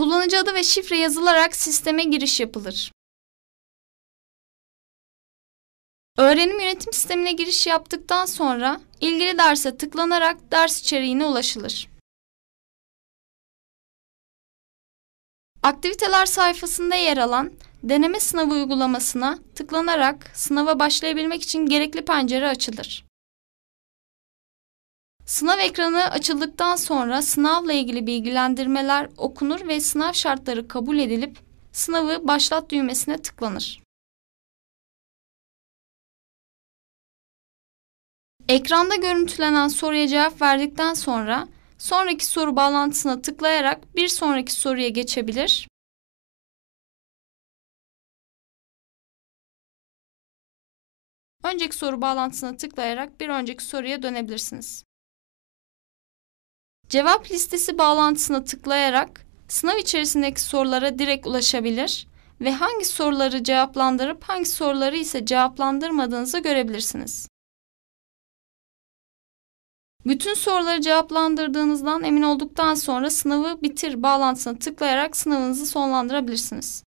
Kullanıcı adı ve şifre yazılarak sisteme giriş yapılır. Öğrenim yönetim sistemine giriş yaptıktan sonra ilgili derse tıklanarak ders içeriğine ulaşılır. Aktiviteler sayfasında yer alan deneme sınavı uygulamasına tıklanarak sınava başlayabilmek için gerekli pencere açılır. Sınav ekranı açıldıktan sonra sınavla ilgili bilgilendirmeler okunur ve sınav şartları kabul edilip sınavı başlat düğmesine tıklanır. Ekranda görüntülenen soruya cevap verdikten sonra sonraki soru bağlantısına tıklayarak bir sonraki soruya geçebilir. Önceki soru bağlantısına tıklayarak bir önceki soruya dönebilirsiniz. Cevap listesi bağlantısına tıklayarak sınav içerisindeki sorulara direkt ulaşabilir ve hangi soruları cevaplandırıp hangi soruları ise cevaplandırmadığınızı görebilirsiniz. Bütün soruları cevaplandırdığınızdan emin olduktan sonra sınavı bitir bağlantısına tıklayarak sınavınızı sonlandırabilirsiniz.